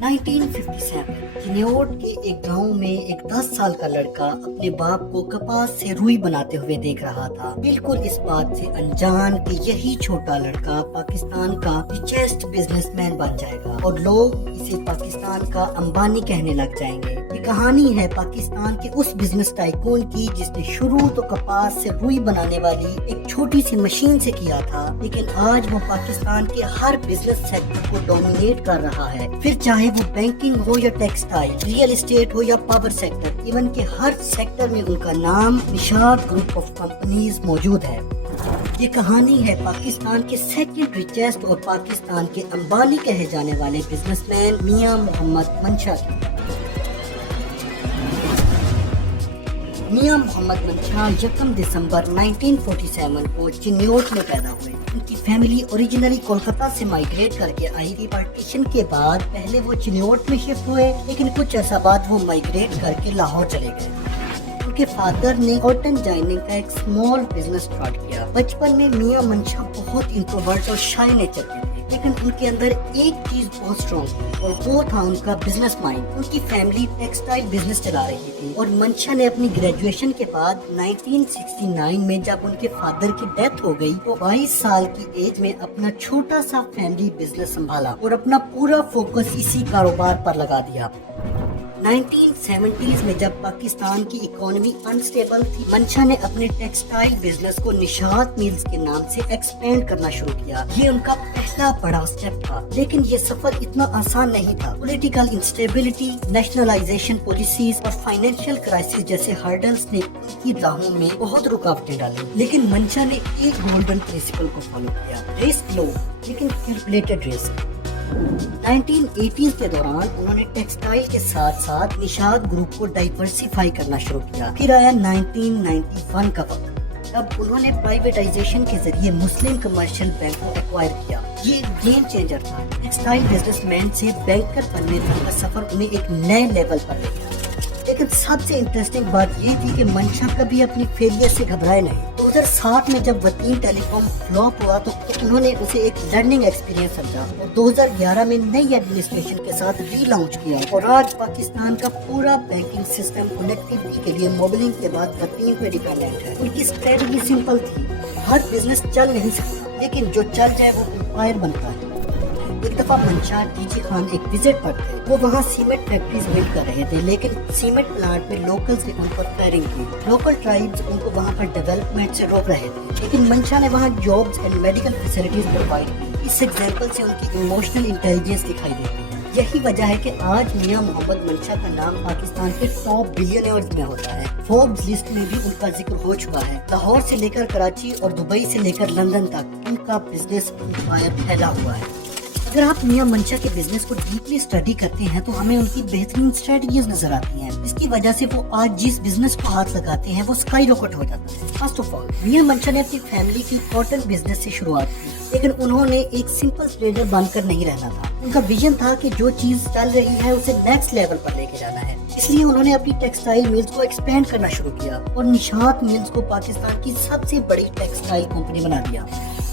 1957 चिन्योट के एक गांव में एक 10 साल का लड़का अपने बाप को कपास से रुई बनाते हुए देख रहा था, बिल्कुल इस बात से अनजान कि यही छोटा लड़का पाकिस्तान का रिचेस्ट बिजनेसमैन बन जाएगा और लोग इसे पाकिस्तान का अंबानी कहने लग जाएंगे। ये कहानी है पाकिस्तान के उस बिजनेस टाइकून की जिसने शुरू तो कपास से रुई बनाने वाली एक छोटी सी मशीन से किया था, लेकिन आज वो पाकिस्तान के हर बिजनेस सेक्टर को डोमिनेट कर रहा है। फिर चाहे वो बैंकिंग हो या टेक्सटाइल, रियल एस्टेट हो या पावर सेक्टर, इवन के हर सेक्टर में उनका नाम निशाद ग्रुप ऑफ कंपनीज मौजूद है। ये कहानी है पाकिस्तान के सेकंड रिचेस्ट और पाकिस्तान के अंबानी कहे जाने वाले बिजनेसमैन मियां मोहम्मद मंशा की। मियां मोहम्मद मंशा 1 दिसंबर 1947 को चिन्योट में पैदा हुए। उनकी फैमिली ओरिजिनली कोलकाता से माइग्रेट करके आई थी। पार्टीशन के बाद पहले वो चिन्योट में शिफ्ट हुए, लेकिन कुछ अर्सा बाद वो माइग्रेट करके लाहौर चले गए। उनके फादर ने कॉटन जाइनिंग का एक स्मॉल बिजनेस स्टार्ट किया। बचपन में मियां मंशा बहुत इंट्रोवर्ट और शाय नेचर के थे, लेकिन उनके अंदर एक चीज बहुत स्ट्रॉन्ग थी और वो था उनका बिजनेस माइंड। उनकी फैमिली टेक्सटाइल बिजनेस चला रही थी और मंशा ने अपनी ग्रेजुएशन के बाद 1969 में जब उनके फादर की डेथ हो गई तो 22 साल की एज में अपना छोटा सा फैमिली बिजनेस संभाला और अपना पूरा फोकस इसी कारोबार पर लगा दिया। 1970s में जब पाकिस्तान की इकोनॉमी अनस्टेबल थी, मंशा ने अपने टेक्सटाइल बिजनेस को निशात मिल्स के नाम से एक्सपेंड करना शुरू किया। ये उनका पहला बड़ा स्टेप था, लेकिन ये सफर इतना आसान नहीं था। पॉलिटिकल इंस्टेबिलिटी, नेशनलाइजेशन पॉलिसीज और फाइनेंशियल क्राइसिस जैसे हर्डल्स ने उनकी राहों में बहुत रुकावटें डाली, लेकिन मंशा ने एक गोल्डन प्रिंसिपल को फॉलो किया, रिस्क लो लेकिन कैलकुलेटेड रिस्क। 1980s के दौरान उन्होंने टेक्सटाइल के साथ साथ निशाद ग्रुप को डाइवर्सिफाई करना शुरू किया। फिर आया 1991 का वक्त, तब उन्होंने प्राइवेटाइजेशन के जरिए मुस्लिम कमर्शियल बैंक को एक्वायर किया। ये एक गेम चेंजर था। टेक्सटाइल बिजनेसमैन से बैंकर बनने तक का सफर उन्हें एक नए लेवल पर ले गया। लेकिन सबसे इंटरेस्टिंग बात ये थी कि मंशा कभी अपनी फेलियर से घबराए नहीं। 2007 में जब वतीन टेलीकॉम फ्लॉप हुआ तो उन्होंने उसे एक लर्निंग एक्सपीरियंस समझा और 2011 में नई एडमिनिस्ट्रेशन के साथ रीलॉन्च किया और आज पाकिस्तान का पूरा बैंकिंग सिस्टम कनेक्टिविटी के लिए मोबाइलिंग के बाद वतीन पे डिपेंडेंट है। उनकी स्ट्रेटजी सिंपल थी, हर बिजनेस चल नहीं सकता, लेकिन जो चल जाए वो एम्पायर बनता है। एक दफा मंशा डीजी खान एक विजिट पर थे। वो वहाँ सीमेंट फैक्ट्रीज बिल्ड कर रहे थे, लेकिन सीमेंट प्लांट में लोकल्स ने उन पर फायरिंग की। लोकल ट्राइब्स उनको वहाँ पर डेवलपमेंट से रोक रहे थे, लेकिन मंशा ने वहाँ jobs and medical facilities provide की। इस एग्जाम्पल से उनकी इमोशनल इंटेलिजेंस दिखाई देती है। यही वजह है कि आज मियां मोहम्मद मंशा का नाम पाकिस्तान के टॉप बिलियनर्स में होता है। फोर्ब्स लिस्ट में भी उनका जिक्र हो चुका है। लाहौर से लेकर कराची और दुबई से लेकर लंदन तक उनका बिजनेस एम्पायर फैला हुआ है। अगर आप मियां मंशा के बिजनेस को डीपली स्टडी करते हैं तो हमें उनकी बेहतरीन स्ट्रेटजीज नजर आती हैं। इसकी वजह से वो आज जिस बिजनेस को हाथ लगाते हैं वो स्काई रॉकेट हो जाता है। फर्स्ट ऑफ ऑल, मियां मंशा ने अपनी फैमिली की कॉटन बिजनेस से शुरुआत की, लेकिन उन्होंने एक सिंपल ट्रेडर बनकर नहीं रहना था। उनका विजन था कि जो चीज चल रही है उसे नेक्स्ट लेवल पर लेके जाना है। इसलिए उन्होंने अपनी टेक्सटाइल मिल्स को एक्सपेंड करना शुरू किया और निशात मिल्स को पाकिस्तान की सबसे बड़ी टेक्सटाइल कंपनी बना दिया।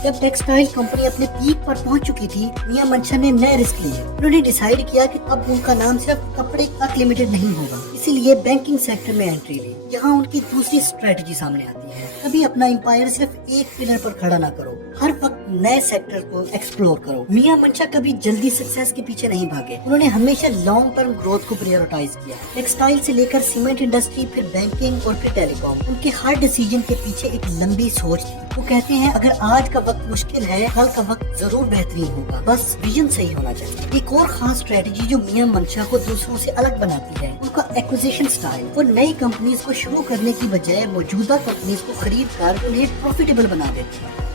जब टेक्सटाइल कंपनी अपने पीक पर पहुंच चुकी थी, मियां मंशा ने नए रिस्क लिए। उन्होंने डिसाइड किया कि अब उनका नाम सिर्फ कपड़े तक लिमिटेड नहीं होगा, इसीलिए बैंकिंग सेक्टर में एंट्री ली। यहाँ उनकी दूसरी स्ट्रेटजी सामने आती है, कभी अपना एम्पायर सिर्फ एक पिलर पर खड़ा ना करो, हर वक्त नए सेक्टर को एक्सप्लोर करो। मियां मंशा कभी जल्दी सक्सेस के पीछे नहीं भागे। उन्होंने हमेशा लॉन्ग टर्म ग्रोथ को प्रायोरिटाइज किया। टेक्सटाइल से लेकर सीमेंट इंडस्ट्री, फिर बैंकिंग और फिर टेलीकॉम, उनके हर डिसीजन के पीछे एक लंबी सोच थी। वो कहते हैं अगर आज का वक्त मुश्किल है, कल का वक्त जरूर बेहतरीन होगा, बस विजन सही होना चाहिए। एक और खास स्ट्रेटजी जो मियां मंशा को दूसरों से अलग बनाती है, उनका एक्विजिशन स्टाइल। वो नई कंपनीज को शुरू करने की बजाय मौजूदा कंपनीज को खरीद कर उन्हें प्रॉफिटेबल बना देते हैं।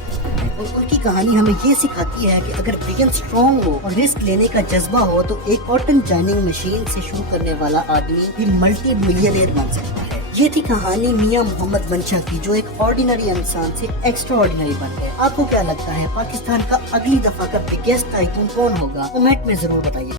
और उनकी कहानी हमें ये सिखाती है कि अगर विजन स्ट्रॉन्ग हो और रिस्क लेने का जज्बा हो तो एक कॉटन जाइनिंग मशीन से शुरू करने वाला आदमी भी मल्टी मिलियनेयर बन सकता है। ये थी कहानी मियां मोहम्मद मंशा की, जो एक ऑर्डिनरी इंसान से एक्स्ट्रा ऑर्डिनरी बन गए। आपको क्या लगता है पाकिस्तान का अगली दफा का बिगेस्ट टाइकून कौन होगा? कमेंट में जरूर बताइए।